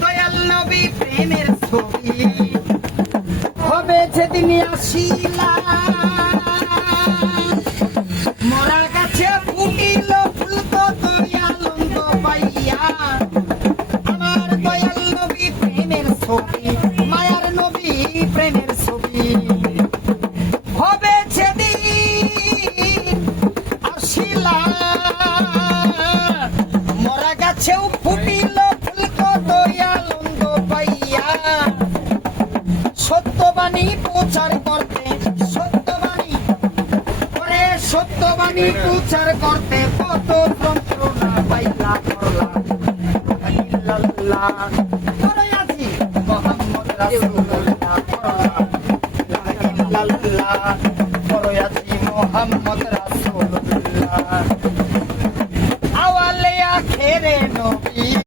দয়াল নবী প্রেমের ছবি হবে যেদিন আসিলা মরা গাছে ফুটিল ফুল কত আনন্দ পাইয়া আমার দয়াল নবী প্রেমের ছবি মায়ার নবী প্রেমের ছবি হবে যেদিন আসিলা মরা গাছেও ফুটিল ফুল কত আনন্দ পাইয়া সত্যবাণী প্রচার করতে সত্যবাণী প্রচার করতে কত যন্ত্রণা পাইলা করলা ইল্লাল্লাহ করে আছি মুহাম্মদ রাসূলুল্লাহ ইল্লাল্লাহ করে আছি মুহাম্মদ